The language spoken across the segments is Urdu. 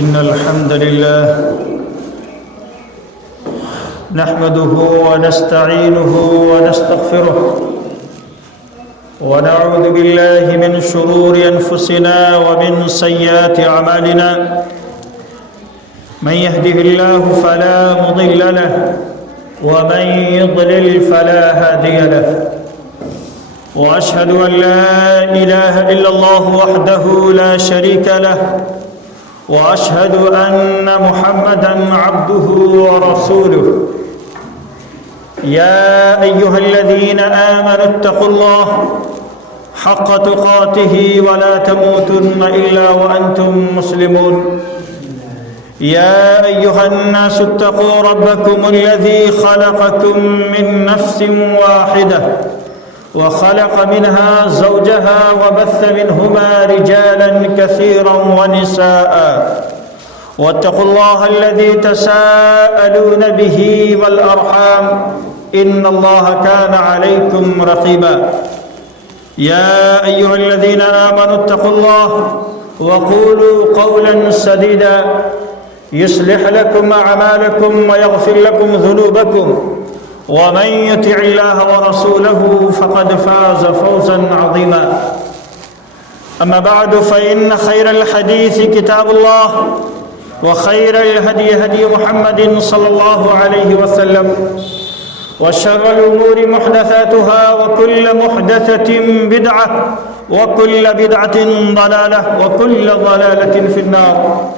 إن الحمد لله نحمده ونستعينه ونستغفره ونعوذ بالله من شرور أنفسنا ومن سيئات أعمالنا من يهده الله فلا مضل له ومن يضلل فلا هادي له وأشهد أن لا إله إلا الله وحده لا شريك له وأشهد أن محمدًا عبده ورسوله يا أيها الذين آمنوا اتقوا الله حق تقاته ولا تموتن إلا وأنتم مسلمون يا أيها الناس اتقوا ربكم الذي خلقكم من نفس واحدة وخلق منها زوجها وبث منهما رجالا كثيرا ونساء واتقوا الله الذي تساءلون به والأرحام إن الله كان عليكم رقيبا يا أيها الذين آمنوا اتقوا الله وقولوا قولا سديدا يصلح لكم أعمالكم ويغفر لكم ذنوبكم ومن يطع الله ورسوله فقد فاز فوزا عظيما أما بعد فإن خير الحديث كتاب الله وخير الهدي هدي محمد صلى الله عليه وسلم وشر الأمور محدثاتها وكل محدثة بدعة وكل بدعة ضلالة وكل ضلالة في النار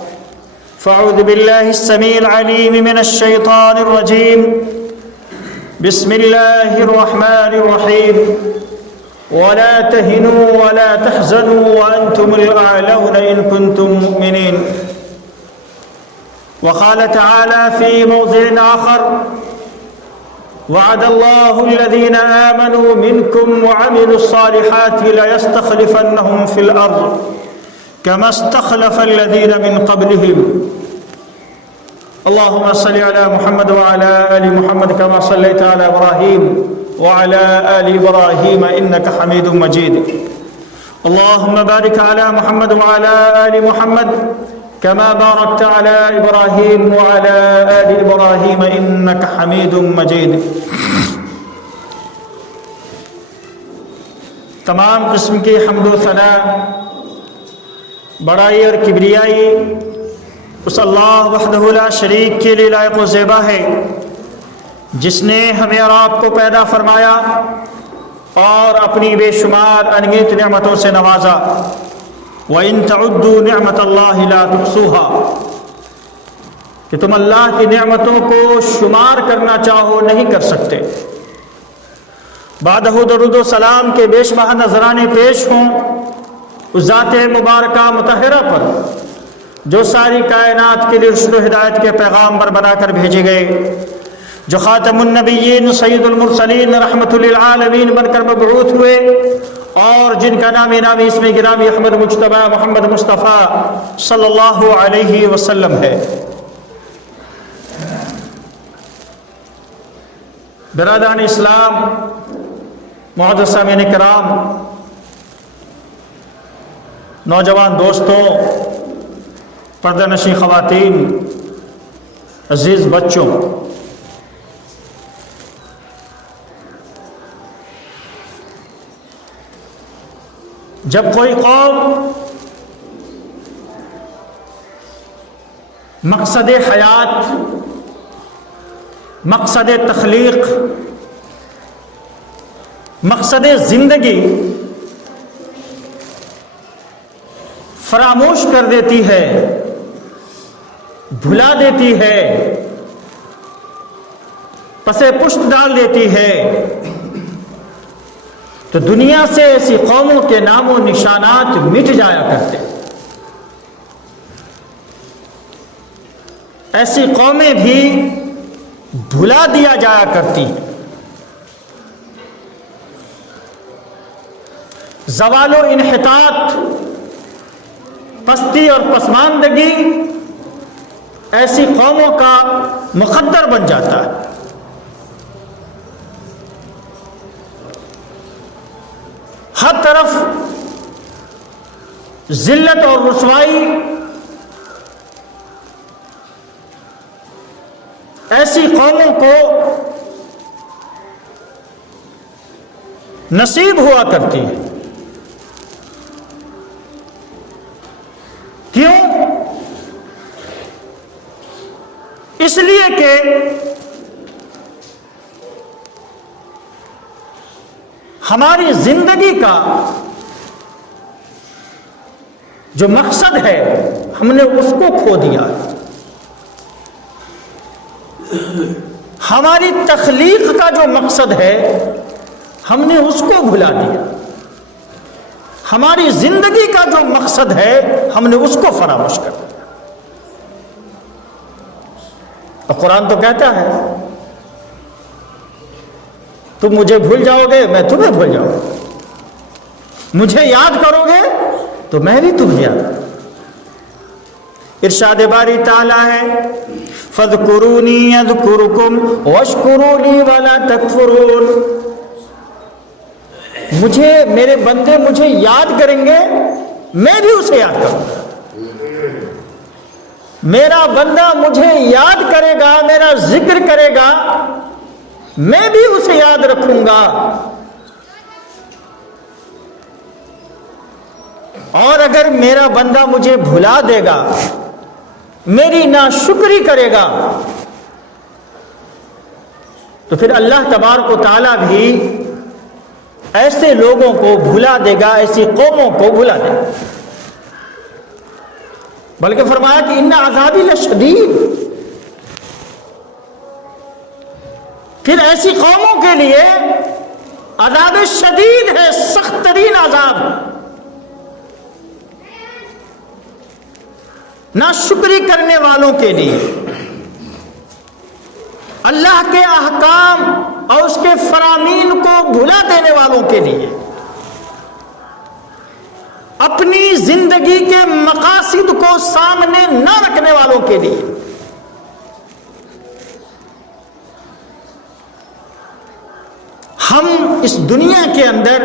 فأعوذ بالله السميع العليم من الشيطان الرجيم بسم الله الرحمن الرحيم ولا تهنوا ولا تحزنوا وأنتم الأعلون إن كنتم مؤمنين وقال تعالى في موضع آخر وعد الله الذين آمنوا منكم وعملوا الصالحات ليستخلفنهم في الأرض كما استخلف الذين من قبلهم اللهم صل على محمد وعلى آل محمد كما صليت على إبراهيم وعلى آل إبراهيم إنك حميد مجيد اللهم بارك على محمد وعلى آل محمد كما باركت على إبراهيم وعلى آل إبراهيم إنك حميد مجيد تمام قسم کی حمد و ثنا بڑائی اور کبریائی اس اللہ وحدہ لا شریک کے لیے لائق و زیبا ہے جس نے ہمیں اور آپ کو پیدا فرمایا اور اپنی بے شمار انگنت نعمتوں سے نوازا وَإِن تَعُدُّوا نِعْمَةَ اللَّهِ لَا تُحْصُوهَا کہ تم اللہ کی نعمتوں کو شمار کرنا چاہو نہیں کر سکتے بعدہ درود و سلام کے بے شمار نذرانے پیش ہوں اس ذات مبارکہ مطہرہ پر جو ساری کائنات کے لیے رشد و ہدایت کے پیغامبر بنا کر بھیجے گئے جو خاتم النبیین سید المرسلین رحمت للعالمین بن کر مبعوث ہوئے اور جن کا نامی اس میں گرامی احمد مجتبی محمد مصطفیٰ صلی اللہ علیہ وسلم ہے برادران اسلام معزز سامعین کرام نوجوان دوستوں پردہ نشین خواتین عزیز بچوں جب کوئی قوم مقصد حیات مقصد تخلیق مقصد زندگی فراموش کر دیتی ہے بھلا دیتی ہے پسے پشت ڈال دیتی ہے تو دنیا سے ایسی قوموں کے نام و نشانات مٹ جایا کرتے ایسی قومیں بھی بھلا دیا جایا کرتی زوال و انحطاط پستی اور پسماندگی ایسی قوموں کا مقدر بن جاتا ہے ہر طرف ذلت اور رسوائی ایسی قوموں کو نصیب ہوا کرتی ہے۔ کیوں؟ اس لیے کہ ہماری زندگی کا جو مقصد ہے ہم نے اس کو کھو دیا، ہماری تخلیق کا جو مقصد ہے ہم نے اس کو بھلا دیا، ہماری زندگی کا جو مقصد ہے ہم نے اس کو فراموش کر دیا۔ اور قرآن تو کہتا ہے تم مجھے بھول جاؤ گے میں تمہیں بھول جاؤں گا، مجھے یاد کرو گے تو میں بھی تمہیں یاد کروں۔ ارشاد باری تعالیٰ ہے فَاذْكُرُونِي أَذْكُرُكُمْ وَاشْكُرُوا لِي وَلَا تَكْفُرُونَ، مجھے میرے بندے مجھے یاد کریں گے میں بھی اسے یاد کروں گا، میرا بندہ مجھے یاد کرے گا، میرا ذکر کرے گا، میں بھی اسے یاد رکھوں گا، اور اگر میرا بندہ مجھے بھلا دے گا، میری ناشکری کرے گا، تو پھر اللہ تبارک و تعالیٰ بھی ایسے لوگوں کو بھلا دے گا، ایسی قوموں کو بھلا دے گا۔ بلکہ فرمایا کہ ان عذابی لشدید، پھر ایسی قوموں کے لیے عذاب شدید ہے، سخت ترین عذاب، ناشکری کرنے والوں کے لیے، اللہ کے احکام اور اس کے فرامین کو بھلا دینے والوں کے لیے، اپنی زندگی کے مقاصد کو سامنے نہ رکھنے والوں کے لیے۔ ہم اس دنیا کے اندر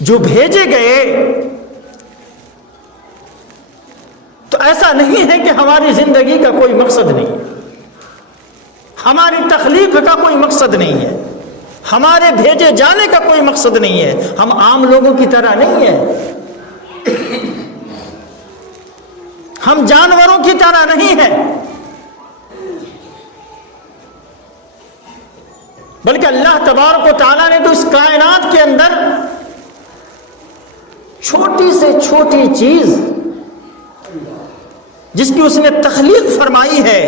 جو بھیجے گئے تو ایسا نہیں ہے کہ ہماری زندگی کا کوئی مقصد نہیں ہے، ہماری تخلیق کا کوئی مقصد نہیں ہے، ہمارے بھیجے جانے کا کوئی مقصد نہیں ہے، ہم عام لوگوں کی طرح نہیں ہیں، ہم جانوروں کی طرح نہیں ہیں، بلکہ اللہ تبارک و تعالیٰ نے تو اس کائنات کے اندر چھوٹی سے چھوٹی چیز جس کی اس نے تخلیق فرمائی ہے،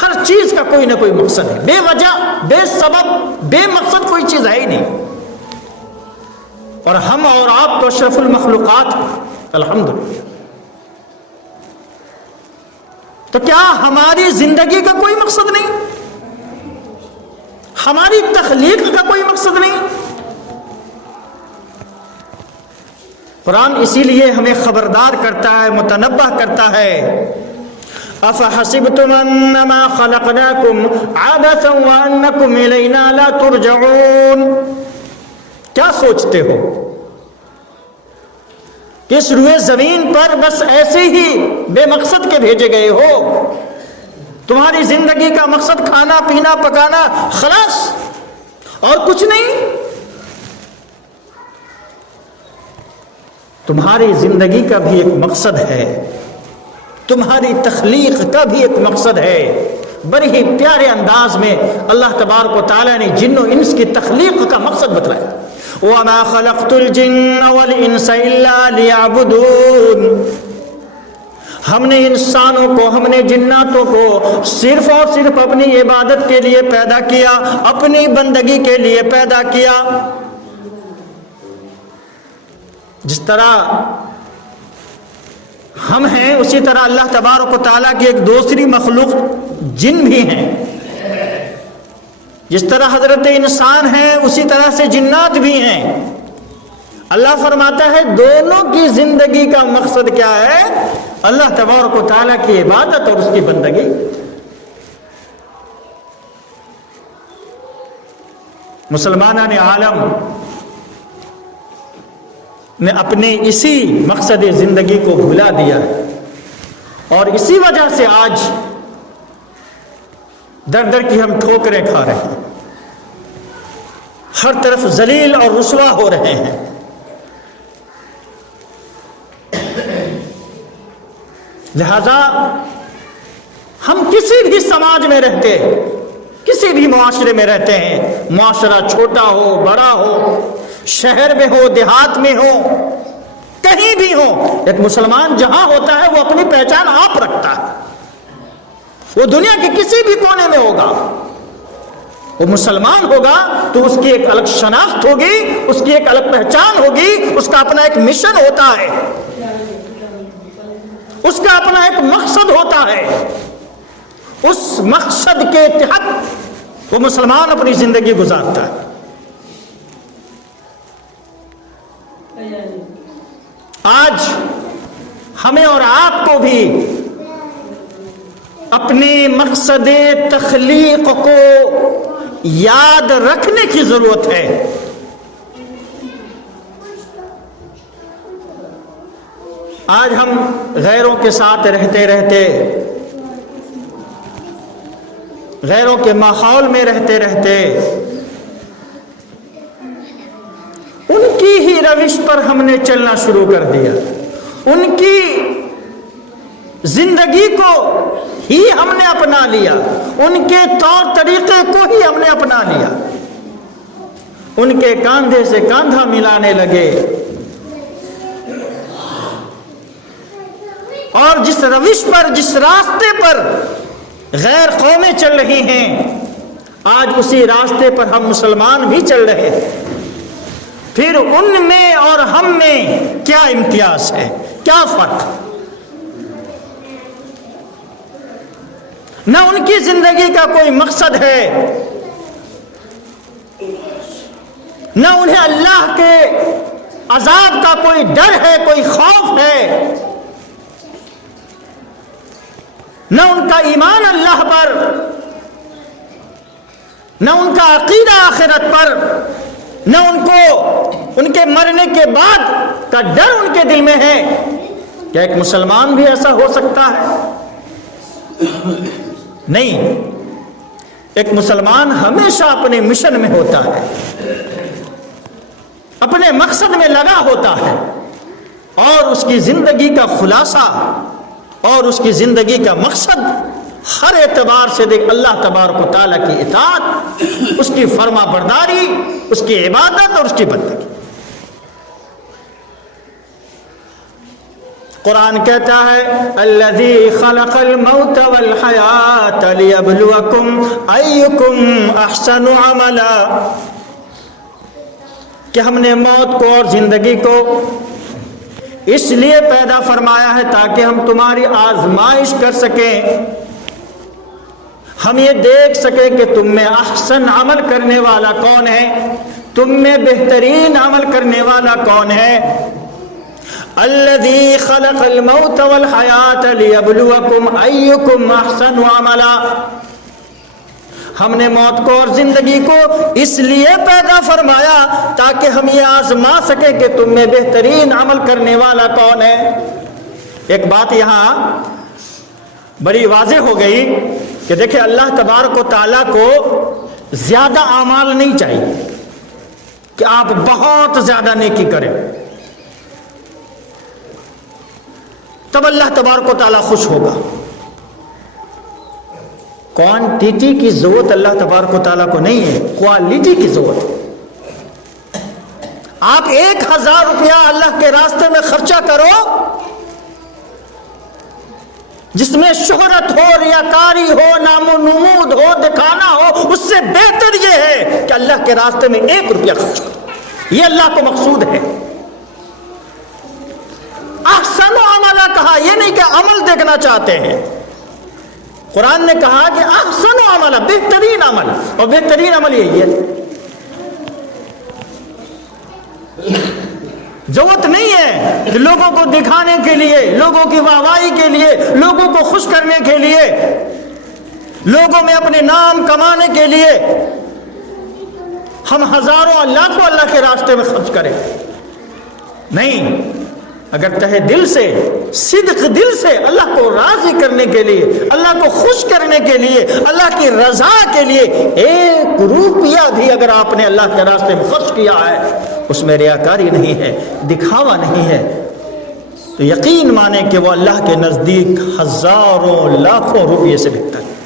ہر چیز کا کوئی نہ کوئی مقصد ہے، بے وجہ بے سبب بے مقصد کوئی چیز ہے ہی نہیں، اور ہم اور آپ تو اشرف المخلوقات الحمدللہ۔ تو کیا ہماری زندگی کا کوئی مقصد نہیں؟ ہماری تخلیق کا کوئی مقصد نہیں؟ قرآن اسی لیے ہمیں خبردار کرتا ہے، متنبہ کرتا ہے، أَفَحَسِبْتُمْ أَنَّمَا خَلَقْنَاكُمْ عَبَثًا وَأَنَّكُمْ إِلَيْنَا لَا تُرْجَعُونَ، کیا سوچتے ہو کہ اس روئے زمین پر بس ایسے ہی بے مقصد کے بھیجے گئے ہو؟ تمہاری زندگی کا مقصد کھانا پینا پکانا خلاص اور کچھ نہیں؟ تمہاری زندگی کا بھی ایک مقصد ہے، تمہاری تخلیق کا بھی ایک مقصد ہے۔ بڑے ہی پیارے انداز میں اللہ تبارک و تعالیٰ نے جن و انس کی تخلیق کا مقصد بتلایا، وَمَا خَلَقْتُ الْجِنَّ وَالْإِنسَ إِلَّا لِيَعْبُدُونَ، ہم نے انسانوں کو، ہم نے جناتوں کو صرف اور صرف اپنی عبادت کے لیے پیدا کیا، اپنی بندگی کے لیے پیدا کیا۔ جس طرح ہم ہیں اسی طرح اللہ تبارک و تعالیٰ کی ایک دوسری مخلوق جن بھی ہیں، جس طرح حضرت انسان ہیں اسی طرح سے جنات بھی ہیں۔ اللہ فرماتا ہے دونوں کی زندگی کا مقصد کیا ہے؟ اللہ تبارک و تعالیٰ کی عبادت اور اس کی بندگی۔ مسلمانان عالم نے اپنے اسی مقصد زندگی کو بھلا دیا ہے، اور اسی وجہ سے آج در در کی ہم ٹھوکریں کھا رہے ہیں، ہر طرف ذلیل اور رسوا ہو رہے ہیں۔ لہذا ہم کسی بھی سماج میں رہتے، کسی بھی معاشرے میں رہتے ہیں، معاشرہ چھوٹا ہو بڑا ہو، شہر میں ہو دیہات میں ہو، کہیں بھی ہو، ایک مسلمان جہاں ہوتا ہے وہ اپنی پہچان آپ رکھتا ہے۔ وہ دنیا کے کسی بھی کونے میں ہوگا، وہ مسلمان ہوگا تو اس کی ایک الگ شناخت ہوگی، اس کی ایک الگ پہچان ہوگی، اس کا اپنا ایک مشن ہوتا ہے، اس کا اپنا ایک مقصد ہوتا ہے۔ اس مقصد کے تحت وہ مسلمان اپنی زندگی گزارتا ہے۔ آج ہمیں اور آپ کو بھی اپنے مقصد تخلیق کو یاد رکھنے کی ضرورت ہے۔ آج ہم غیروں کے ساتھ رہتے رہتے، غیروں کے ماحول میں رہتے رہتے، ان کی ہی روش پر ہم نے چلنا شروع کر دیا، ان کی زندگی کو ہی ہم نے اپنا لیا، ان کے طور طریقے کو ہی ہم نے اپنا لیا، ان کے کاندھے سے کاندھا ملانے لگے، اور جس روش پر، جس راستے پر غیر قومیں چل رہی ہیں، آج اسی راستے پر ہم مسلمان بھی چل رہے ہیں۔ پھر ان میں اور ہم میں کیا امتیاز ہے، کیا فرق؟ نہ ان کی زندگی کا کوئی مقصد ہے، نہ انہیں اللہ کے عذاب کا کوئی ڈر ہے، کوئی خوف ہے، نہ ان کا ایمان اللہ پر، نہ ان کا عقیدہ آخرت پر، نہ ان کو ان کے مرنے کے بعد کا ڈر ان کے دل میں ہے۔ کیا ایک مسلمان بھی ایسا ہو سکتا ہے؟ نہیں، ایک مسلمان ہمیشہ اپنے مشن میں ہوتا ہے، اپنے مقصد میں لگا ہوتا ہے، اور اس کی زندگی کا خلاصہ اور اس کی زندگی کا مقصد ہر اعتبار سے دیکھ اللہ تبارک و تعالیٰ کی اطاعت، اس کی فرما برداری، اس کی عبادت اور اس کی بندگی۔ قرآن کہتا ہے الذی خلق الموت والحیات لیبلوکم ایکم احسن عملا، کہ ہم نے موت کو اور زندگی کو اس لیے پیدا فرمایا ہے تاکہ ہم تمہاری آزمائش کر سکیں، ہم یہ دیکھ سکیں کہ تم میں احسن عمل کرنے والا کون ہے، تم میں بہترین عمل کرنے والا کون ہے۔ الذی خلق الموت والحیات لیبلوکم ایکم احسن عملا، ہم نے موت کو اور زندگی کو اس لیے پیدا فرمایا تاکہ ہم یہ آزما سکیں کہ تم میں بہترین عمل کرنے والا کون ہے۔ ایک بات یہاں بڑی واضح ہو گئی کہ دیکھیں اللہ تبارک و تعالیٰ کو زیادہ اعمال نہیں چاہیے کہ آپ بہت زیادہ نیکی کریں، تب اللہ تبارک و تعالیٰ خوش ہوگا۔ کوانٹیٹی کی ضرورت اللہ تبارک و تعالیٰ کو نہیں ہے، کوالٹی کی ضرورت ہے۔ آپ 1000 روپیہ اللہ کے راستے میں خرچہ کرو، جس میں شہرت ہو، ریاکاری ہو، نام و نمود ہو، دکھانا ہو، اس سے بہتر یہ ہے کہ اللہ کے راستے میں 1 روپیہ خرچ کرو، یہ اللہ کو مقصود ہے۔ احسن عملہ کہا، یہ نہیں کہ عمل دیکھنا چاہتے ہیں، قرآن نے کہا کہ احسن عمل، بہترین عمل، اور بہترین عمل یہی ہے۔ ضرورت نہیں ہے کہ لوگوں کو دکھانے کے لیے، لوگوں کی واہواہی کے لیے، لوگوں کو خوش کرنے کے لیے، لوگوں میں اپنے نام کمانے کے لیے ہم ہزاروں لاکھوں اللہ کے راستے میں خرچ کریں۔ نہیں، اگر تہ دل سے صدق دل سے اللہ کو راضی کرنے کے لیے، اللہ کو خوش کرنے کے لیے، اللہ کی رضا کے لیے 1 روپیہ بھی اگر آپ نے اللہ کے راستے میں خرچ کیا ہے، اس میں ریاکاری نہیں ہے، دکھاوا نہیں ہے، تو یقین مانیں کہ وہ اللہ کے نزدیک ہزاروں لاکھوں روپیے سے بہتر ہے۔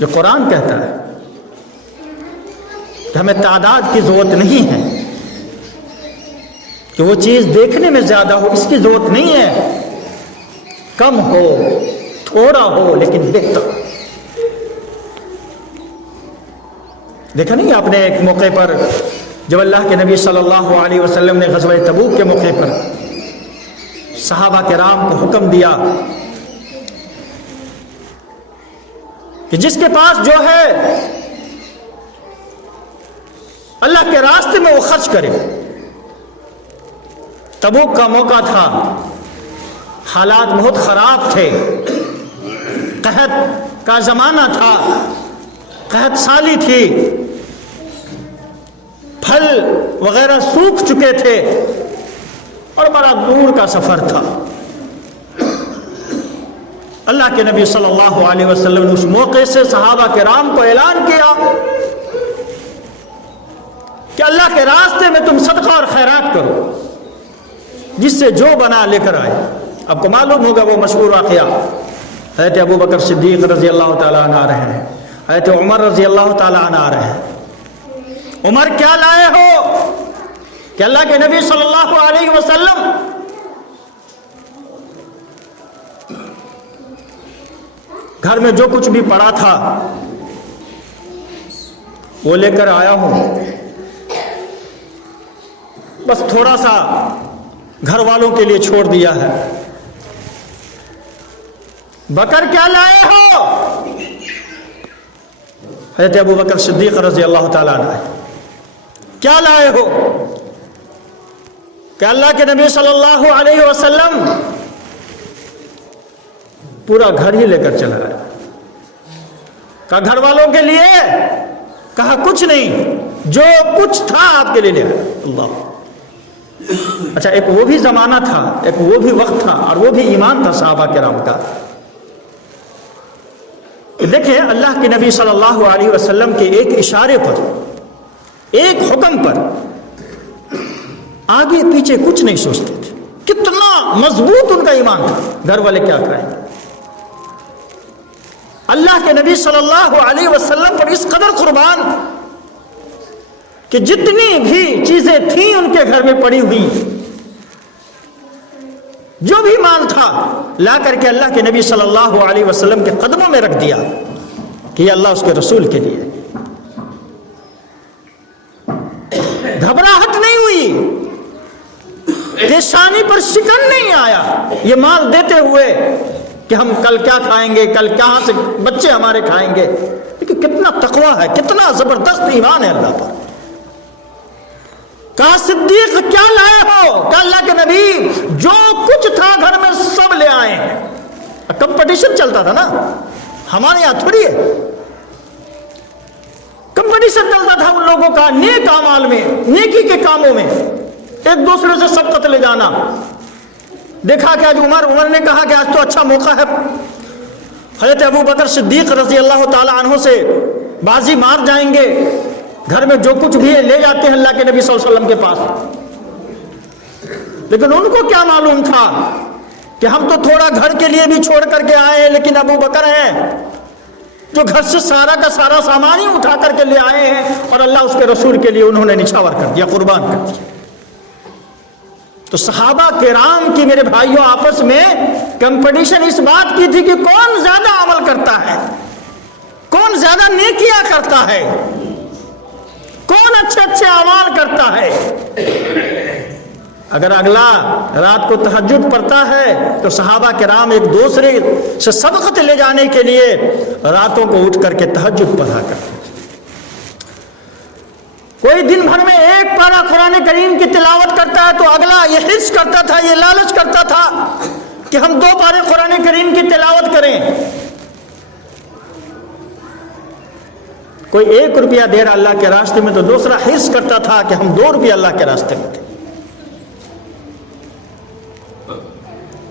جو قرآن کہتا ہے کہ ہمیں تعداد کی ضرورت نہیں ہے، کہ وہ چیز دیکھنے میں زیادہ ہو، اس کی ضرورت نہیں ہے، کم ہو تھوڑا ہو لیکن بہتر۔ دیکھا نہیں آپ نے ایک موقع پر جب اللہ کے نبی صلی اللہ علیہ وسلم نے غزوہ تبوک کے موقع پر صحابہ کرام کو حکم دیا کہ جس کے پاس جو ہے اللہ کے راستے میں وہ خرچ کرے۔ تبوک کا موقع تھا، حالات بہت خراب تھے، قحط کا زمانہ تھا، قحط سالی تھی، پھل وغیرہ سوکھ چکے تھے اور بڑا دور کا سفر تھا۔ اللہ کے نبی صلی اللہ علیہ وسلم نے اس موقع سے صحابہ کرام کو اعلان کیا کہ اللہ کے راستے میں تم صدقہ اور خیرات کرو، جس سے جو بنا لے کر آئے۔ آپ کو معلوم ہوگا وہ مشہور واقعہ، حضرت ابو بکر صدیق رضی اللہ تعالیٰ عنہ آ رہے ہیں، حضرت عمر رضی اللہ تعالیٰ عنہ آ رہے ہیں۔ عمر کیا لائے ہو کہ اللہ کے نبی صلی اللہ علیہ وسلم گھر میں جو کچھ بھی پڑا تھا وہ لے کر آیا ہوں، بس تھوڑا سا گھر والوں کے لیے چھوڑ دیا ہے۔ بکر کیا لائے ہو؟ حضرت ابو بکر صدیق رضی اللہ تعالیٰ عنہ کیا لائے ہو کہ اللہ کے نبی صلی اللہ علیہ وسلم پورا گھر ہی لے کر چلا گیا۔ کہا گھر والوں کے لیے؟ کہا کچھ نہیں، جو کچھ تھا آپ کے لیے لے آیا۔ اللہ، اچھا ایک وہ بھی زمانہ تھا، ایک وہ بھی وقت تھا، اور وہ بھی ایمان تھا صحابہ کرام کا۔ دیکھیں اللہ کے نبی صلی اللہ علیہ وسلم کے ایک اشارے پر، ایک حکم پر آگے پیچھے کچھ نہیں سوچتے تھے، کتنا مضبوط ان کا ایمان تھا۔ گھر والے کیا کہیں گے؟ اللہ کے نبی صلی اللہ علیہ وسلم پر اس قدر قربان کہ جتنی بھی چیزیں تھیں ان کے گھر میں پڑی ہوئی، جو بھی مال تھا لا کر کے اللہ کے نبی صلی اللہ علیہ وسلم کے قدموں میں رکھ دیا کہ یہ اللہ اس کے رسول کے لیے۔ گھبراہٹ نہیں ہوئی، پریشانی پر شکن نہیں آیا یہ مال دیتے ہوئے کہ ہم کل کیا کھائیں گے، کل کہاں سے بچے ہمارے کھائیں گے۔ لیکن کتنا تقویٰ ہے، کتنا زبردست ایمان ہے اللہ پر۔ کہا صدیق کیا لائے ہو؟ کہا اللہ کے نبی جو کچھ تھا گھر میں سب لے آئے ہیں۔ کمپٹیشن چلتا تھا نا، ہمارے یہاں تھوڑی ہے، کمپٹیشن چلتا تھا ان لوگوں کا نیک اعمال میں، نیکی کے کاموں میں، ایک دوسرے سے سبقت لے جانا۔ دیکھا کہ آج عمر نے کہا کہ آج تو اچھا موقع ہے، حضرت ابو بکر صدیق رضی اللہ تعالی عنہ سے بازی مار جائیں گے، گھر میں جو کچھ بھی ہے لے جاتے ہیں اللہ کے نبی صلی اللہ علیہ وسلم کے پاس۔ لیکن ان کو کیا معلوم تھا کہ ہم تو تھوڑا گھر کے لیے بھی چھوڑ کر کے آئے ہیں، لیکن ابو بکر ہیں جو گھر سے سارا کا سارا سامان ہی اٹھا کر کے لے آئے ہیں، اور اللہ اس کے رسول کے لیے انہوں نے نچھاور کر دیا، قربان کر دیا۔ تو صحابہ کرام کی میرے بھائیوں آپس میں کمپٹیشن اس بات کی تھی کہ کون زیادہ عمل کرتا ہے، کون زیادہ نیکیاں کرتا ہے، کون اچھے اچھے اعمال کرتا ہے۔ اگر اگلا رات کو تہجد پڑھتا ہے تو صحابہ کرام ایک دوسرے سے سبقت لے جانے کے لیے راتوں کو اٹھ کر کے تہجد پڑھا کرتے تھے۔ کوئی دن بھر میں ایک پارہ قرآن کریم کی تلاوت کرتا ہے تو اگلا یہ حرص کرتا تھا، یہ لالچ کرتا تھا کہ ہم 2 پارے قرآن کریم کی تلاوت کریں۔ کوئی 1 روپیہ دے رہا اللہ کے راستے میں تو دوسرا حرص کرتا تھا کہ ہم 2 روپیہ اللہ کے راستے میں دیں۔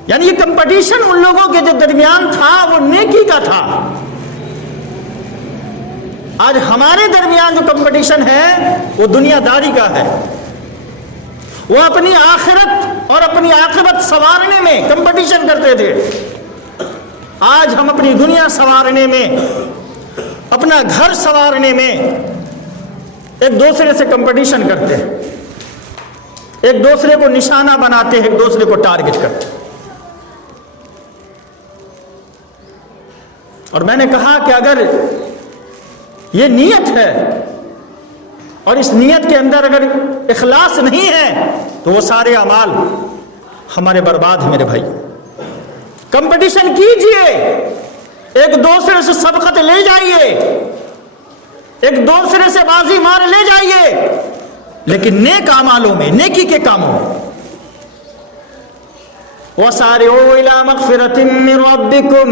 یعنی یہ کمپٹیشن ان لوگوں کے جو درمیان تھا وہ نیکی کا تھا. آج ہمارے درمیان جو کمپٹیشن ہے وہ دنیا داری کا ہے. وہ اپنی آخرت اور اپنی عاقبت سنوارنے میں کمپٹیشن کرتے تھے. آج ہم اپنی دنیا سنوارنے میں، اپنا گھر سنوارنے میں ایک دوسرے سے کمپٹیشن کرتے ہیں، ایک دوسرے کو نشانہ بناتے ہیں، ایک دوسرے کو ٹارگٹ کرتے ہیں. اور میں نے کہا کہ اگر یہ نیت ہے اور اس نیت کے اندر اگر اخلاص نہیں ہے تو وہ سارے اعمال ہمارے برباد ہیں. میرے بھائی، کمپٹیشن کیجئے، ایک دوسرے سے سبقت لے جائیے، ایک دوسرے سے بازی مار لے جائیے، لیکن نیک اعمالوں میں، نیکی کے کاموں میں. وَسَارِعُوا إِلَى مَغْفِرَةٍ مِّن رَّبِّكُمْ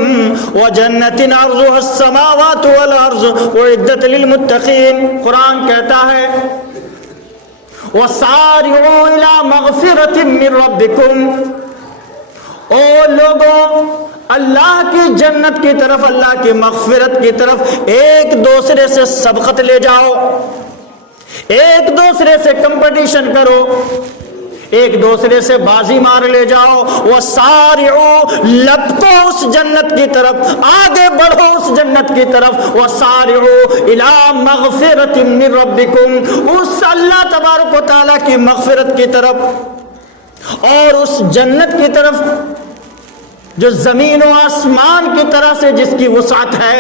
وَجَنَّةٍ عَرْضُهَا السَّمَاوَاتُ وَالْأَرْضُ أُعِدَّتْ لِلْمُتَّقِينَ. قرآن کہتا ہے وَسَارِعُوا إِلَى مَغْفِرَةٍ مِّن رَّبِّكُمْ، او لوگوں، اللہ کی جنت کی طرف، اللہ کی مغفرت کی طرف ایک دوسرے سے سبقت لے جاؤ، ایک دوسرے سے کمپٹیشن کرو، ایک دوسرے سے بازی مار لے جاؤ. وَسَارِعُوا، لپکو اس جنت کی طرف، آگے بڑھو اس جنت کی طرف. وَسَارِعُوا إِلَى مَغْفِرَةٍ مِّن رَّبِّكُمْ، اس اللہ تبارک و تعالیٰ کی مغفرت کی طرف اور اس جنت کی طرف جو زمین و آسمان کی طرح سے جس کی وسعت ہے.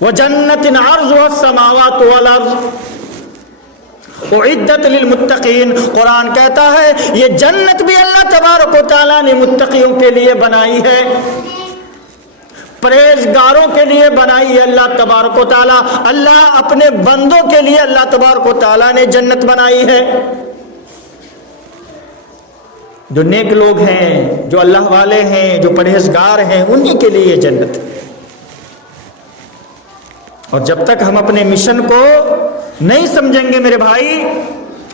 وَجَنَّةٍ عَرْضُهَا السَّمَاوَاتُ وَالْأَرْضُ اعدت للمتقین. قرآن کہتا ہے یہ جنت بھی اللہ تبارک و تعالیٰ نے متقیوں کے لیے بنائی ہے، پرہیزگاروں کے لیے بنائی ہے اللہ تبارک و تعالیٰ. اللہ اپنے بندوں کے لیے اللہ تبارک و تعالیٰ نے جنت بنائی ہے. جو نیک لوگ ہیں، جو اللہ والے ہیں، جو پرہیزگار ہیں، انہی کے لیے یہ جنت ہے. اور جب تک ہم اپنے مشن کو نہیں سمجھیں گے میرے بھائی،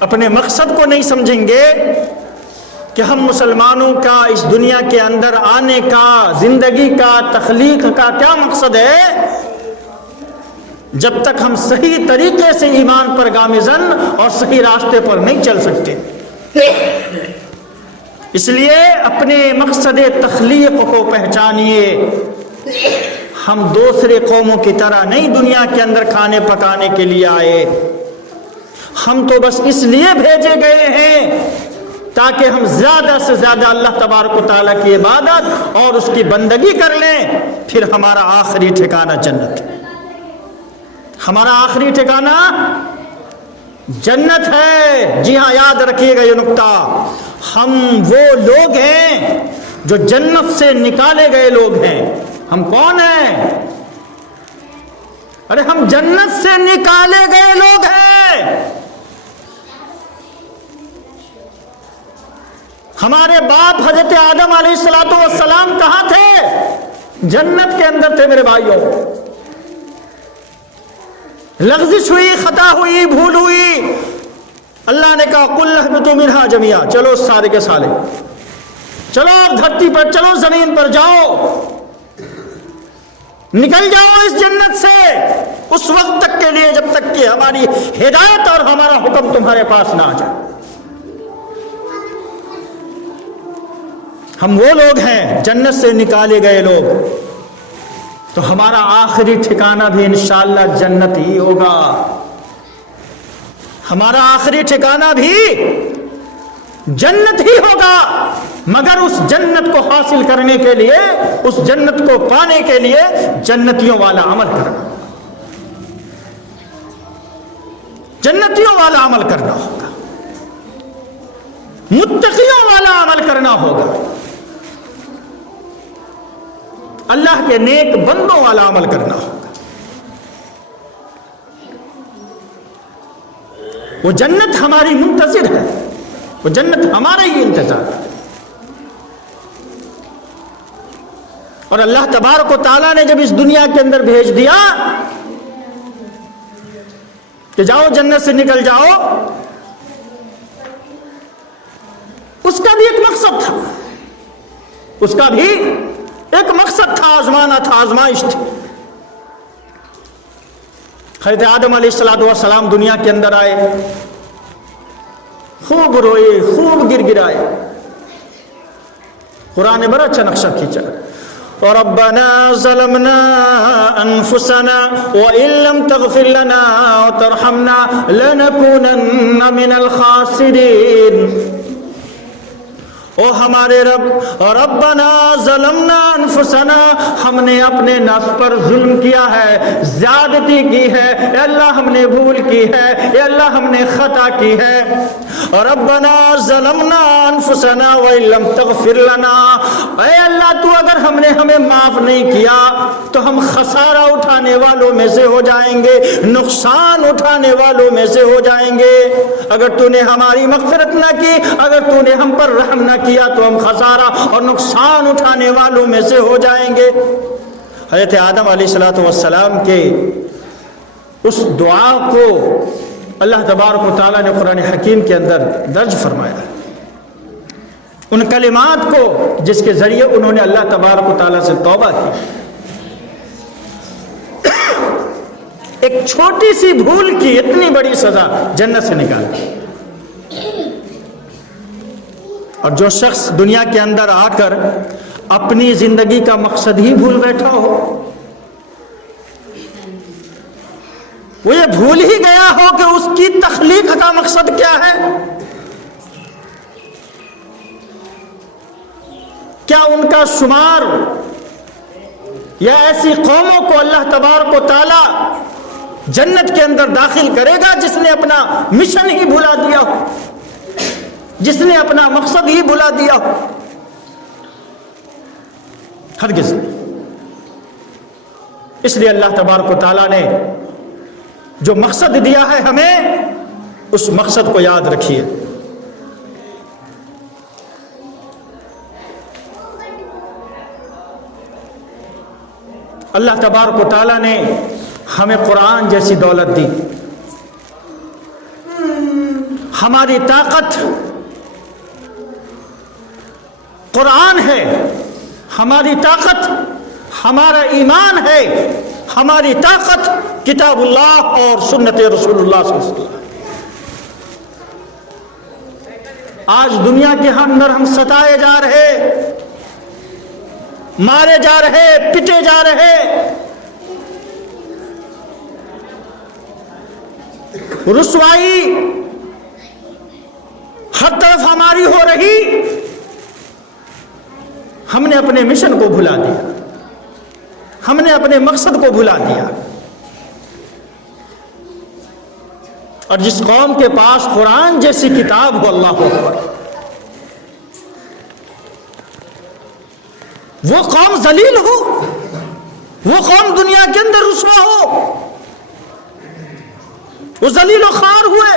اپنے مقصد کو نہیں سمجھیں گے کہ ہم مسلمانوں کا اس دنیا کے اندر آنے کا، زندگی کا، تخلیق کا کیا مقصد ہے، جب تک ہم صحیح طریقے سے ایمان پر گامزن اور صحیح راستے پر نہیں چل سکتے. اس لیے اپنے مقصد تخلیق کو پہچانیے. ہم دوسرے قوموں کی طرح نہیں دنیا کے اندر کھانے پکانے کے لیے آئے. ہم تو بس اس لیے بھیجے گئے ہیں تاکہ ہم زیادہ سے زیادہ اللہ تبارک و تعالیٰ کی عبادت اور اس کی بندگی کر لیں. پھر ہمارا آخری ٹھکانہ جنت ہے. ہمارا آخری ٹھکانہ جنت ہے. جی ہاں، یاد رکھیے گا یہ نقطہ. ہم وہ لوگ ہیں جو جنت سے نکالے گئے لوگ ہیں. ہم کون ہیں؟ ارے ہم جنت سے نکالے گئے لوگ ہیں. ہمارے باپ حضرت آدم علیہ السلام کہاں تھے؟ جنت کے اندر تھے میرے بھائیوں. لغزش ہوئی، خطا ہوئی، بھول ہوئی، اللہ نے کہا قُلْ اهْبِطُوا مِنْهَا جَمِيعًا، چلو سارے کے سارے چلو آپ دھرتی پر، چلو زمین پر جاؤ، نکل جاؤ اس جنت سے اس وقت تک کے لیے جب تک کہ ہماری ہدایت اور ہمارا حکم تمہارے پاس نہ آ جائے. ہم وہ لوگ ہیں جنت سے نکالے گئے لوگ. تو ہمارا آخری ٹھکانہ بھی انشاءاللہ جنت ہی ہوگا. ہمارا آخری ٹھکانہ بھی جنت ہی ہوگا، مگر اس جنت کو حاصل کرنے کے لیے، اس جنت کو پانے کے لیے جنتیوں والا عمل کرنا، جنتیوں والا عمل کرنا ہوگا، متقیوں والا عمل کرنا ہوگا، اللہ کے نیک بندوں والا عمل کرنا ہوگا. وہ جنت ہماری منتظر ہے، وہ جنت ہمارا ہی انتظار ہے. اور اللہ تبارک و تعالیٰ نے جب اس دنیا کے اندر بھیج دیا کہ جاؤ جنت سے نکل جاؤ، بھی ایک مقصد تھا، اس کا بھی ایک مقصد تھا، آزمانا تھا، آزمائش تھی۔ حضرت آدم علیہ السلام دنیا کے اندر آئے، خوب روئے، خوب گر گرائے۔ قرآن نے بڑا اچھا نقشہ کھینچا، ربنا ظلمنا انفسنا وان لم تغفر لنا وترحمنا لنكونن من الخاسرین۔ او ہمارے رب، ربنا ظلمنا انفسنا، ہم نے اپنے نفس پر ظلم کیا ہے، زیادتی کی ہے، اے اللہ ہم نے بھول کی ہے، اے اللہ ہم نے خطا کی ہے۔ ربنا ظلمنا انفسنا وان لم تغفر لنا، اے اللہ تو اگر ہمیں معاف نہیں کیا تو ہم خسارہ اٹھانے والوں میں سے ہو جائیں گے، نقصان اٹھانے والوں میں سے ہو جائیں گے۔ اگر تو نے ہماری مغفرت نہ کی، اگر تو نے ہم پر رحم نہ کیا تو ہم خسارہ اور نقصان اٹھانے والوں میں سے ہو جائیں گے۔ حضرت آدم علیہ السلام کے اس دعا کو اللہ تبارک و تعالیٰ نے قرآن حکیم کے اندر درج فرمایا، ان کلمات کو جس کے ذریعے انہوں نے اللہ تبارک و تعالیٰ سے توبہ کی۔ ایک چھوٹی سی بھول کی اتنی بڑی سزا، جنت سے نکال دی۔ اور جو شخص دنیا کے اندر آ کر اپنی زندگی کا مقصد ہی بھول بیٹھا ہو، وہ یہ بھول ہی گیا ہو کہ اس کی تخلیق کا مقصد کیا ہے، کیا ان کا شمار یا ایسی قوموں کو اللہ تبارک و تعالی جنت کے اندر داخل کرے گا جس نے اپنا مشن ہی بھلا دیا ہو، جس نے اپنا مقصد ہی بھلا دیا ہو؟ ہرگز نہیں۔ اس لیے اللہ تبارک و تعالیٰ نے جو مقصد دیا ہے ہمیں، اس مقصد کو یاد رکھیے۔ اللہ تبارک و تعالیٰ نے ہمیں قرآن جیسی دولت دی۔ ہماری طاقت قرآن ہے، ہماری طاقت ہمارا ایمان ہے، ہماری طاقت کتاب اللہ اور سنت رسول اللہ صلی اللہ علیہ وسلم۔ آج دنیا کے اندر ہم ستائے جا رہے، مارے جا رہے، پٹے جا رہے، رسوائی ہر طرف ہماری ہو رہی، ہم نے اپنے مشن کو بھلا دیا، ہم نے اپنے مقصد کو بھلا دیا۔ اور جس قوم کے پاس قرآن جیسی کتاب ہو، اللہ اکبر، وہ قوم ذلیل ہو، وہ قوم دنیا کے اندر رسوا ہو، وہ ذلیل و خوار ہوئے۔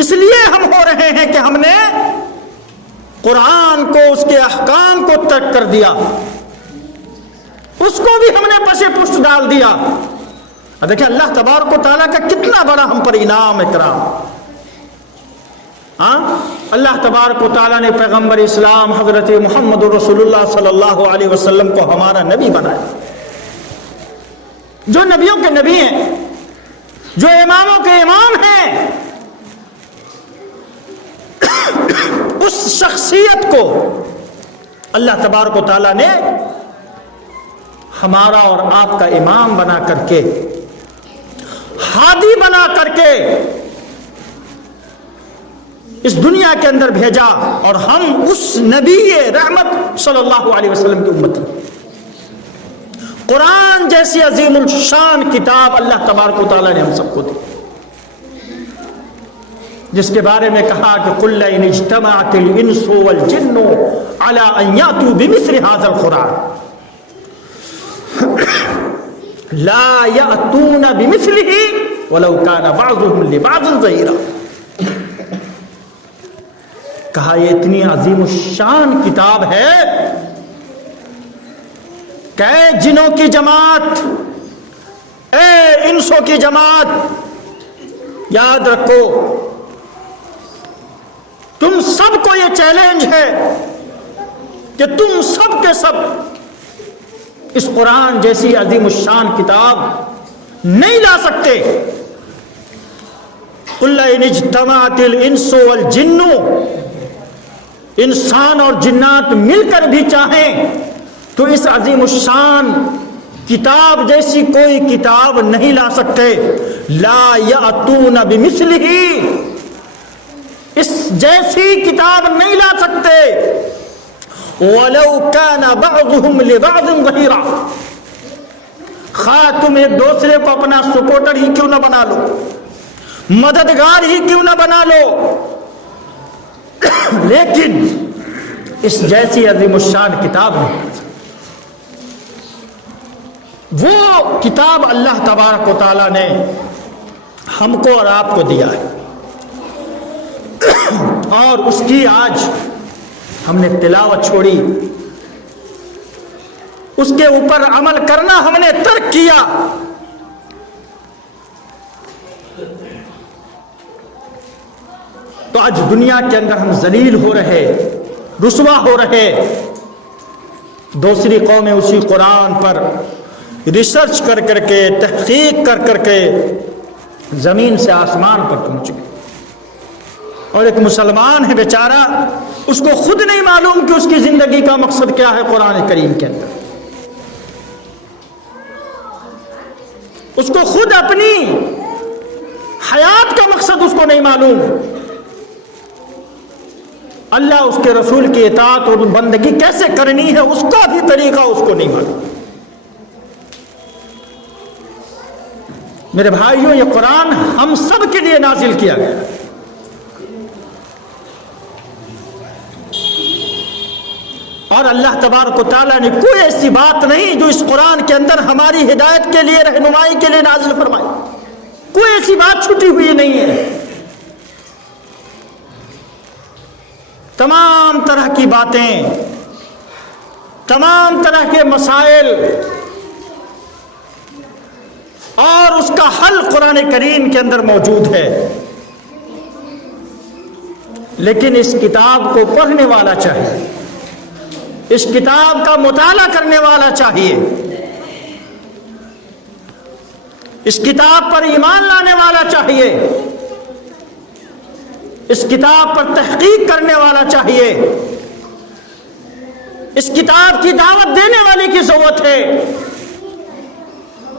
اس لیے ہم ہو رہے ہیں کہ ہم نے قرآن کو، اس کے احکام کو ترک کر دیا، اس کو بھی ہم نے پشے پشت ڈال دیا۔ دیکھیں اللہ تبارک و تعالیٰ کا کتنا بڑا ہم پر انعام اکرام۔ اللہ تبارک و تعالیٰ نے پیغمبر اسلام حضرت محمد رسول اللہ صلی اللہ علیہ وسلم کو ہمارا نبی بنایا، جو نبیوں کے نبی ہیں، جو اماموں کے امام ہیں۔ اس شخصیت کو اللہ تبارک و تعالیٰ نے ہمارا اور آپ کا امام بنا کر کے، ہادی بنا کر کے اس دنیا کے اندر بھیجا، اور ہم اس نبی رحمت صلی اللہ علیہ وسلم کی امت ہیں۔ قرآن جیسی عظیم الشان کتاب اللہ تبارک و تعالیٰ نے ہم سب کو دی، جس کے بارے میں کہا کہ قُلْ إِنِ اجْتَمَعَتِ الْإِنسُ وَالْجِنُّ عَلَىٰ أَن يَأْتُوا بِمِثْلِ هَٰذَا الْقُرْآنِ لَا يَأْتُونَ بِمِثْلِهِ وَلَوْ كَانَ بَعْضُهُمْ لِبَعْضٍ ظَهِيرًا۔ کہا یہ اتنی عظیم الشان کتاب ہے کہ اے جنوں کی جماعت، اے انسوں کی جماعت، یاد رکھو تم سب کو یہ چیلنج ہے کہ تم سب کے سب اس قرآن جیسی عظیم الشان کتاب نہیں لا سکتے. قُلْ إِنِ اجْتَمَعَتِ الْإِنسُ وَالْجِنُّ، انسان اور جنات مل کر بھی چاہیں تو اس عظیم الشان کتاب جیسی کوئی کتاب نہیں لا سکتے. لا یأتون بمثلہ، اس جیسی کتاب نہیں لا سکتے. وَلَوْ كَانَ بَعْضُهُمْ لِبَعْضٍ ظَهِيرًا، خواہ تم ایک دوسرے کو اپنا سپورٹر ہی کیوں نہ بنا لو، مددگار ہی کیوں نہ بنا لو، لیکن اس جیسی عظیم الشان کتاب نہیں. وہ کتاب اللہ تبارک و تعالیٰ نے ہم کو اور آپ کو دیا ہے، اور اس کی آج ہم نے تلاوت چھوڑی، اس کے اوپر عمل کرنا ہم نے ترک کیا. تو آج دنیا کے اندر ہم ذلیل ہو رہے، رسوا ہو رہے. دوسری قومیں اسی قرآن پر ریسرچ کر کر کے، تحقیق کر کر کے زمین سے آسمان پر پہنچ گئے، اور ایک مسلمان ہے بیچارہ، اس کو خود نہیں معلوم کہ اس کی زندگی کا مقصد کیا ہے. قرآن کریم کے اندر اس کو خود اپنی حیات کا مقصد اس کو نہیں معلوم. اللہ اس کے رسول کی اطاعت اور بندگی کیسے کرنی ہے اس کا بھی طریقہ اس کو نہیں معلوم. میرے بھائیوں، یہ قرآن ہم سب کے لیے نازل کیا گیا، اور اللہ تبارک و تعالیٰ نے کوئی ایسی بات نہیں جو اس قرآن کے اندر ہماری ہدایت کے لیے، رہنمائی کے لیے نازل فرمائی. کوئی ایسی بات چھٹی ہوئی نہیں ہے. تمام طرح کی باتیں، تمام طرح کے مسائل اور اس کا حل قرآن کریم کے اندر موجود ہے. لیکن اس کتاب کو پڑھنے والا چاہیے، اس کتاب کا مطالعہ کرنے والا چاہیے، اس کتاب پر ایمان لانے والا چاہیے، اس کتاب پر تحقیق کرنے والا چاہیے، اس کتاب کی دعوت دینے والے کی ضرورت ہے،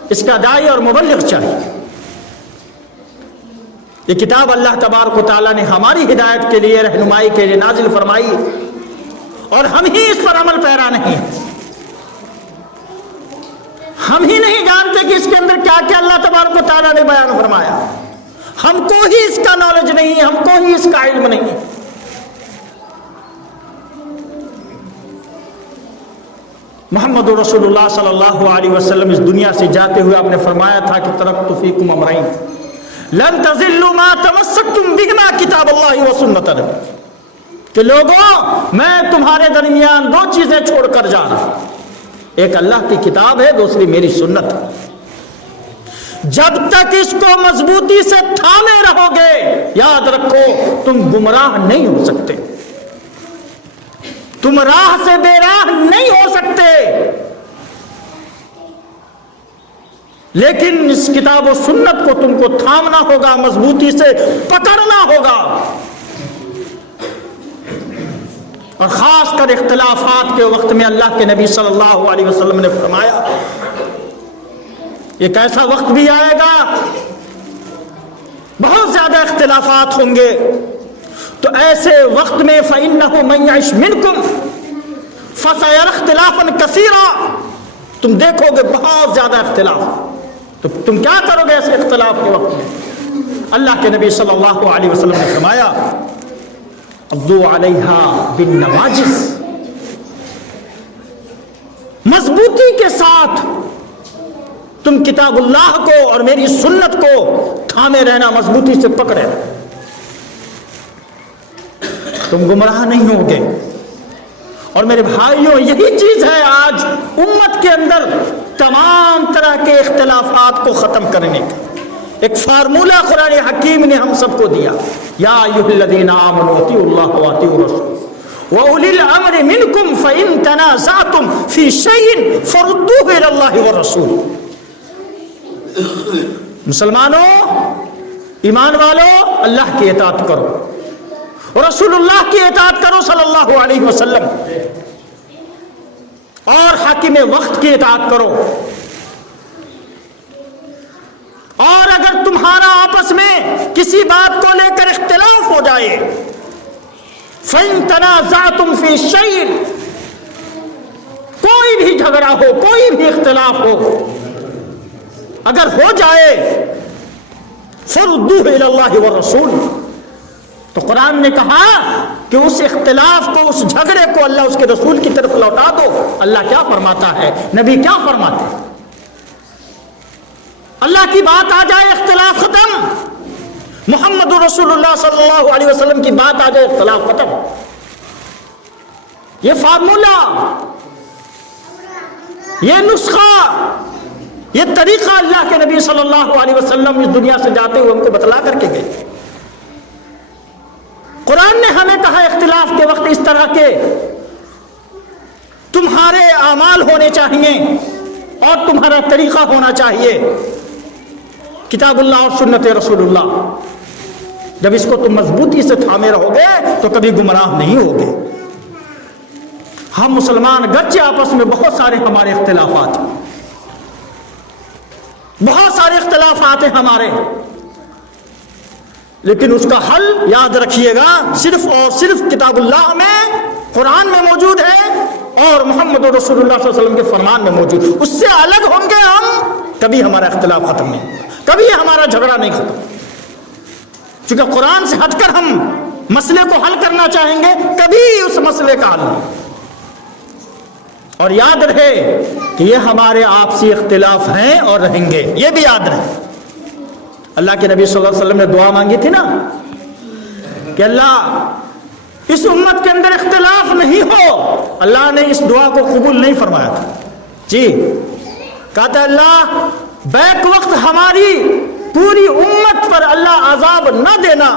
اس کا داعی اور مبلغ چاہیے. یہ کتاب اللہ تبارک و تعالیٰ نے ہماری ہدایت کے لیے، رہنمائی کے لیے نازل فرمائی، اور ہم ہی اس پر عمل پیرا نہیں ہیں. ہم ہی نہیں جانتے کہ اس کے اندر کیا کیا اللہ تبارک و تعالیٰ نے بیان فرمایا. ہم کو ہی اس کا نالج نہیں ہے، ہم کو ہی اس کا علم نہیں ہے. محمد رسول اللہ صلی اللہ علیہ وسلم اس دنیا سے جاتے ہوئے آپ نے فرمایا تھا کہ ترکت فیکم امرین لن تضلوا ما تمسکتم بہما کتاب اللہ و سنت نبی، کہ لوگوں میں تمہارے درمیان دو چیزیں چھوڑ کر جا رہا ہوں، ایک اللہ کی کتاب ہے، دوسری میری سنت ہے. جب تک اس کو مضبوطی سے تھامے رہو گے، یاد رکھو تم گمراہ نہیں ہو سکتے، تم راہ سے بے راہ نہیں ہو سکتے. لیکن اس کتاب و سنت کو تم کو تھامنا ہوگا، مضبوطی سے پکڑنا ہوگا. اور خاص کر اختلافات کے وقت میں اللہ کے نبی صلی اللہ علیہ وسلم نے فرمایا ایک ایسا وقت بھی آئے گا بہت زیادہ اختلافات ہوں گے، تو ایسے وقت میں فَإِنَّهُ مَن يَعِشْ مِنْكُمْ فَسَيَرَى اخْتِلَافًا كَثِيرًا، تم دیکھو گے بہت زیادہ اختلاف. تو تم کیا کرو گے ایسے اختلاف کے وقت میں؟ اللہ کے نبی صلی اللہ علیہ وسلم نے فرمایا عضوا علیہا بالنواجذ، مضبوطی کے ساتھ تم کتاب اللہ کو اور میری سنت کو تھامے رہنا، مضبوطی سے پکڑے، تم گمراہ نہیں ہوگے. اور میرے بھائیوں، یہی چیز ہے آج امت کے اندر تمام طرح کے اختلافات کو ختم کرنے کا. ایک فارمولہ قرآن حکیم نے ہم سب کو دیا، یا ایھا الذین آمنوا اطیعوا اللہ واطیعوا الرسول وَأُولِي الْأَمْرِ مِنْكُمْ فَإِنْ تَنَازَعْتُمْ فِي شَيْءٍ فَرُدُّوهُ إِلَى اللَّهِ وَالرَّسُولِ۔ مسلمانوں، ایمان والو، اللہ کی اطاعت کرو اور رسول اللہ کی اطاعت کرو صلی اللہ علیہ وسلم، اور حاکم وقت کی اطاعت کرو۔ اور اگر تمہارا آپس میں کسی بات کو لے کر اختلاف ہو جائے، فَإِن تَنَازَعْتُمْ فِي شَيْءٍ، کوئی بھی جھگڑا ہو، کوئی بھی اختلاف ہو، اگر ہو جائے، فَرُدُّوهُ إِلَى اللَّهِ وَالرَّسُولِ، تو قرآن نے کہا کہ اس اختلاف کو، اس جھگڑے کو اللہ اس کے رسول کی طرف لوٹا دو۔ اللہ کیا فرماتا ہے، نبی کیا فرماتے ہیں؟ اللہ کی بات آ جائے اختلاف ختم، محمد رسول اللہ صلی اللہ علیہ وسلم کی بات آ جائے اختلاف ختم۔ یہ فارمولہ، یہ نسخہ، یہ طریقہ اللہ کے نبی صلی اللہ علیہ وسلم اس دنیا سے جاتے ہوئے ہم کو بتلا کر کے گئے۔ قرآن نے ہمیں کہا اختلاف کے وقت اس طرح کے تمہارے اعمال ہونے چاہیے اور تمہارا طریقہ ہونا چاہیے، کتاب اللہ اور سنت رسول اللہ۔ جب اس کو تم مضبوطی سے تھامے رہو گے تو کبھی گمراہ نہیں ہوگے۔ ہم مسلمان گرچہ آپس میں بہت سارے ہمارے اختلافات ہیں، بہت سارے اختلافات ہیں ہمارے، لیکن اس کا حل یاد رکھیے گا صرف اور صرف کتاب اللہ میں، قرآن میں موجود ہے اور محمد رسول اللہ صلی اللہ علیہ وسلم کے فرمان میں موجود۔ اس سے الگ ہوں گے ہم، کبھی ہمارا اختلاف ختم نہیں ہوگا، کبھی ہمارا جھگڑا نہیں ختم، چونکہ قرآن سے ہٹ کر ہم مسئلے کو حل کرنا چاہیں گے، کبھی اس مسئلے کا حل نہیں۔ اور یاد رہے کہ یہ ہمارے آپسی اختلاف ہیں اور رہیں گے، یہ بھی یاد رہے۔ اللہ کے نبی صلی اللہ علیہ وسلم نے دعا مانگی تھی نا کہ اللہ اس امت کے اندر اختلاف نہیں ہو، اللہ نے اس دعا کو قبول نہیں فرمایا تھا جی، کہتا ہے اللہ بیک وقت ہماری پوری امت پر اللہ عذاب نہ دینا،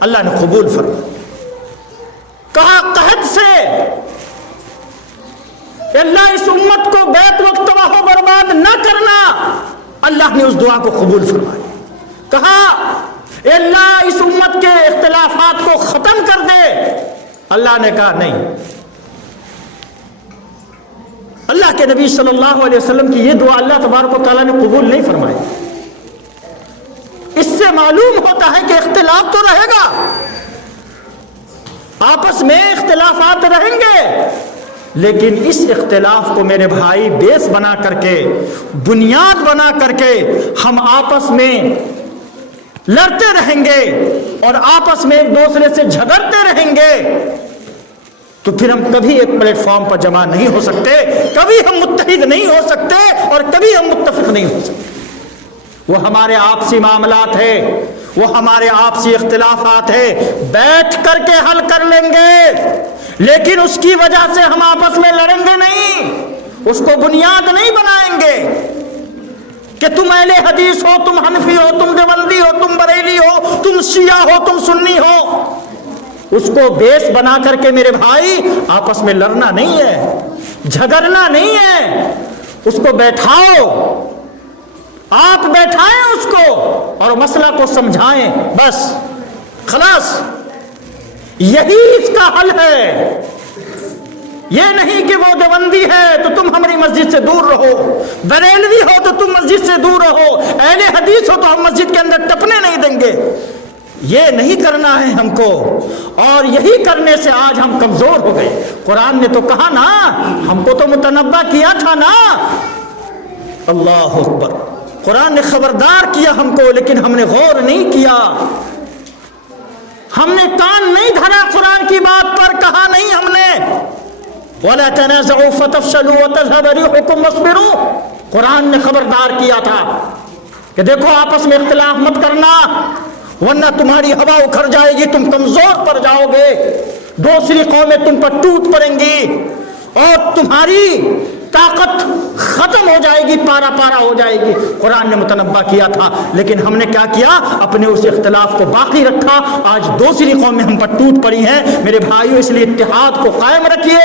اللہ نے قبول فرمایا۔ کہا قحط سے اللہ اس امت کو بیک وقت تباہ و برباد نہ کرنا، اللہ نے اس دعا کو قبول فرمایا۔ کہا اے اللہ اس امت کے اختلافات کو ختم کر دے، اللہ نے کہا نہیں۔ اللہ کے نبی صلی اللہ علیہ وسلم کی یہ دعا اللہ تبارک و تعالیٰ نے قبول نہیں فرمائی۔ اس سے معلوم ہوتا ہے کہ اختلاف تو رہے گا، آپس میں اختلافات رہیں گے، لیکن اس اختلاف کو میرے بھائی بیس بنا کر کے، بنیاد بنا کر کے ہم آپس میں لڑتے رہیں گے اور آپس میں ایک دوسرے سے جھگڑتے رہیں گے تو پھر ہم کبھی ایک پلیٹ فارم پر جمع نہیں ہو سکتے، کبھی ہم متحد نہیں ہو سکتے اور کبھی ہم متفق نہیں ہو سکتے۔ وہ ہمارے آپسی معاملات ہیں، وہ ہمارے آپسی اختلافات ہیں، بیٹھ کر کے حل کر لیں گے، لیکن اس کی وجہ سے ہم آپس میں لڑیں گے نہیں، اس کو بنیاد نہیں بنائیں گے کہ تم اہل حدیث ہو، تم حنفی ہو، تم دیوبندی ہو، تم بریلی ہو، تم شیعہ ہو، تم سنی ہو۔ اس کو بیس بنا کر کے میرے بھائی آپس میں لڑنا نہیں ہے، جھگڑنا نہیں ہے، اس کو بیٹھاؤ، آپ بیٹھائیں اس کو اور مسئلہ کو سمجھائیں، بس خلاص یہی اس کا حل ہے۔ یہ نہیں کہ وہ دیوبندی ہے تو تم ہماری مسجد سے دور رہو، بریلوی ہو تو تم مسجد سے دور رہو، اہل حدیث ہو تو ہم مسجد کے اندر ٹپنے نہیں دیں گے، یہ نہیں کرنا ہے ہم کو، اور یہی کرنے سے آج ہم کمزور ہو گئے۔ قرآن نے تو کہا نا، ہم کو تو متنبہ کیا تھا نا، اللہ اکبر، قرآن نے خبردار کیا ہم کو، لیکن ہم نے غور نہیں کیا، ہم نے کان نہیں دھرا قرآن کی بات پر، کہا نہیں ہم نے وَلَا تَنَازَعُوا فَتَفْشَلُوا وَتَذْهَبَ رِيحُكُمْ وَاصْبِرُوا، قرآن نے خبردار کیا تھا کہ دیکھو آپس میں اختلاف مت کرنا ورنہ تمہاری ہوا اکھڑ جائے گی، تم کمزور پڑ جاؤ گے، دوسری قومیں تم پر ٹوٹ پڑیں گی اور تمہاری طاقت ختم ہو جائے گی، پارا پارا ہو جائے گی، قرآن نے متنبہ کیا تھا، لیکن ہم نے کیا کیا؟ اپنے اس اختلاف کو باقی رکھا۔ آج دوسری قومیں ہم پر ٹوٹ پڑی ہیں۔ میرے بھائیو، اس لیے اتحاد کو قائم رکھیے،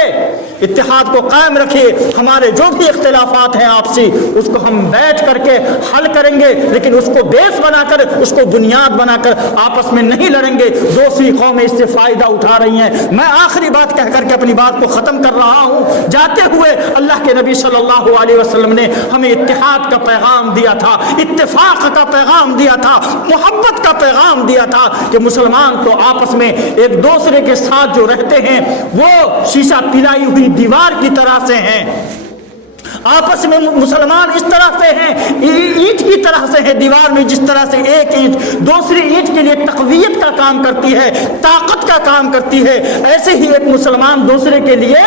اتحاد کو قائم رکھیے۔ ہمارے جو بھی اختلافات ہیں آپسی، اس کو ہم بیٹھ کر کے حل کریں گے، لیکن اس کو بیس بنا کر، اس کو بنیاد بنا کر آپس میں نہیں لڑیں گے۔ دوسری قومیں اس سے فائدہ اٹھا رہی ہیں۔ میں آخری بات کہہ کر کے اپنی بات کو ختم کر رہا ہوں۔ جاتے ہوئے اللہ کے نبی صلی اللہ علیہ وسلم نے ہمیں اتحاد کا پیغام دیا تھا، اتفاق کا پیغام دیا تھا، محبت کا پیغام دیا تھا کہ مسلمان تو آپس میں ایک دوسرے کے ساتھ جو رہتے ہیں وہ شیشہ پلائی ہوئی دیوار کی طرح سے ہیں۔ آپس میں مسلمان اس طرح سے ہیں، اینٹ کی طرح سے ہے، دیوار میں جس طرح سے ایک اینٹ دوسری اینٹ کے لیے تقویت کا کام کرتی ہے، طاقت کا کام کرتی ہے، ایسے ہی ایک مسلمان دوسرے کے لیے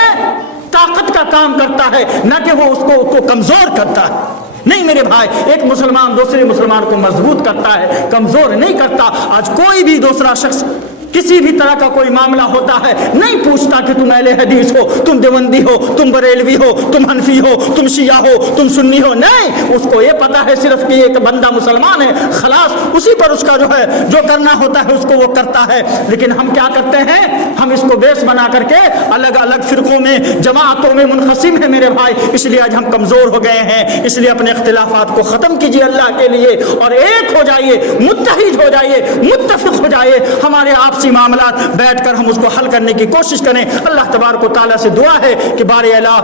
طاقت کا کام کرتا ہے، نہ کہ وہ اس کو کمزور کرتا ہے۔ نہیں میرے بھائی، ایک مسلمان دوسرے مسلمان کو مضبوط کرتا ہے، کمزور نہیں کرتا۔ آج کوئی بھی دوسرا شخص کسی بھی طرح کا کوئی معاملہ ہوتا ہے، نہیں پوچھتا کہ تم اہل حدیث ہو، تم دیوبندی ہو، تم بریلوی ہو، تم حنفی ہو، تم شیعہ ہو، تم سنی ہو، نہیں، اس کو یہ پتا ہے صرف کہ ایک بندہ مسلمان ہے، خلاص اسی پر اس کا جو کرنا ہوتا ہے اس کو وہ کرتا ہے۔ لیکن ہم کیا کرتے ہیں؟ ہم اس کو بیس بنا کر کے الگ الگ فرقوں میں، جماعتوں میں منقسم ہیں میرے بھائی۔ اس لیے آج ہم کمزور ہو گئے ہیں۔ اس لیے اپنے اختلافات کو ختم کیجیے اللہ کے لیے اور ایک ہو جائیے، متحد ہو جائیے، متفق ہو جائیے۔ ہمارے آپسی معاملات بیٹھ کر ہم اس کو حل کرنے کی کوشش کریں۔ اللہ تبارک و تعالیٰ سے دعا ہے کہ بارے الہ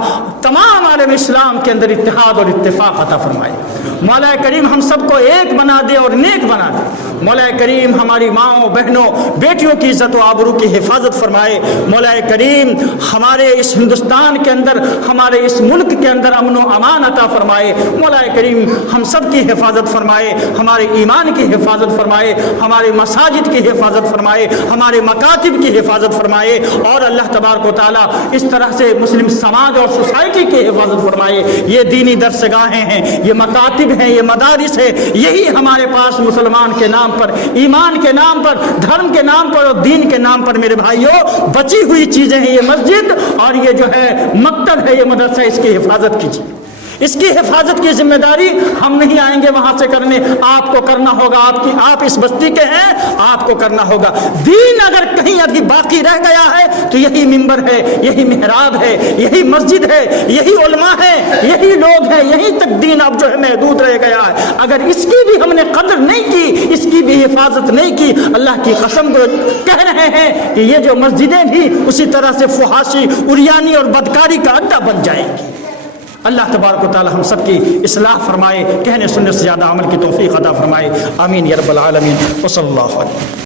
تمام عالم اسلام کے اندر اتحاد اور اتفاق عطا فرمائے۔ مولا کریم ہم سب کو ایک بنا دے اور نیک بنا دے۔ مولا کریم ہماری ماؤں بہنوں بیٹیوں کی عزت و آبرو کی حفاظت فرمائے۔ مولا کریم ہمارے اس ہندوستان کے اندر، ہمارے اس ملک کے اندر امن و امان عطا فرمائے۔ مولا کریم ہم سب کی حفاظت فرمائے، ہمارے ایمان کی حفاظت فرمائے، ہمارے مساجد کی حفاظت فرمائے، ہمارے مکاتب کی حفاظت فرمائے، اور اللہ تبارک و تعالیٰ اس طرح سے مسلم سماج اور سوسائٹی کی حفاظت فرمائے۔ یہ دینی درسگاہیں ہیں، یہ مکاتب ہیں، یہ مدارس ہے، یہی ہمارے پاس مسلمان کے نام پر، ایمان کے نام پر، دھرم کے نام پر اور دین کے نام پر میرے بھائیوں بچی ہوئی چیزیں ہیں۔ یہ مسجد اور یہ جو ہے مکتب ہے، یہ مدرسہ، اس کی حفاظت کیجیے۔ اس کی حفاظت کی ذمہ داری ہم نہیں آئیں گے وہاں سے کرنے، آپ کو کرنا ہوگا۔ آپ اس بستی کے ہیں، آپ کو کرنا ہوگا۔ دین اگر کہیں ابھی باقی رہ گیا ہے تو یہی منبر ہے، یہی محراب ہے، یہی مسجد ہے، یہی علماء ہے، یہی لوگ ہیں، یہی تک دین اب جو ہے محدود رہ گیا ہے۔ اگر اس کی بھی ہم نے قدر نہیں کی، اس کی بھی حفاظت نہیں کی، اللہ کی قسم کو کہہ رہے ہیں کہ یہ جو مسجدیں بھی اسی طرح سے فحاشی، عریانی اور بدکاری کا اڈا بن جائیں گی۔ اللہ تبارک و تعالی ہم سب کی اصلاح فرمائے، کہنے سننے سے زیادہ عمل کی توفیق عطا فرمائے۔ آمین یا رب العالمین، وصلی اللہ علیہ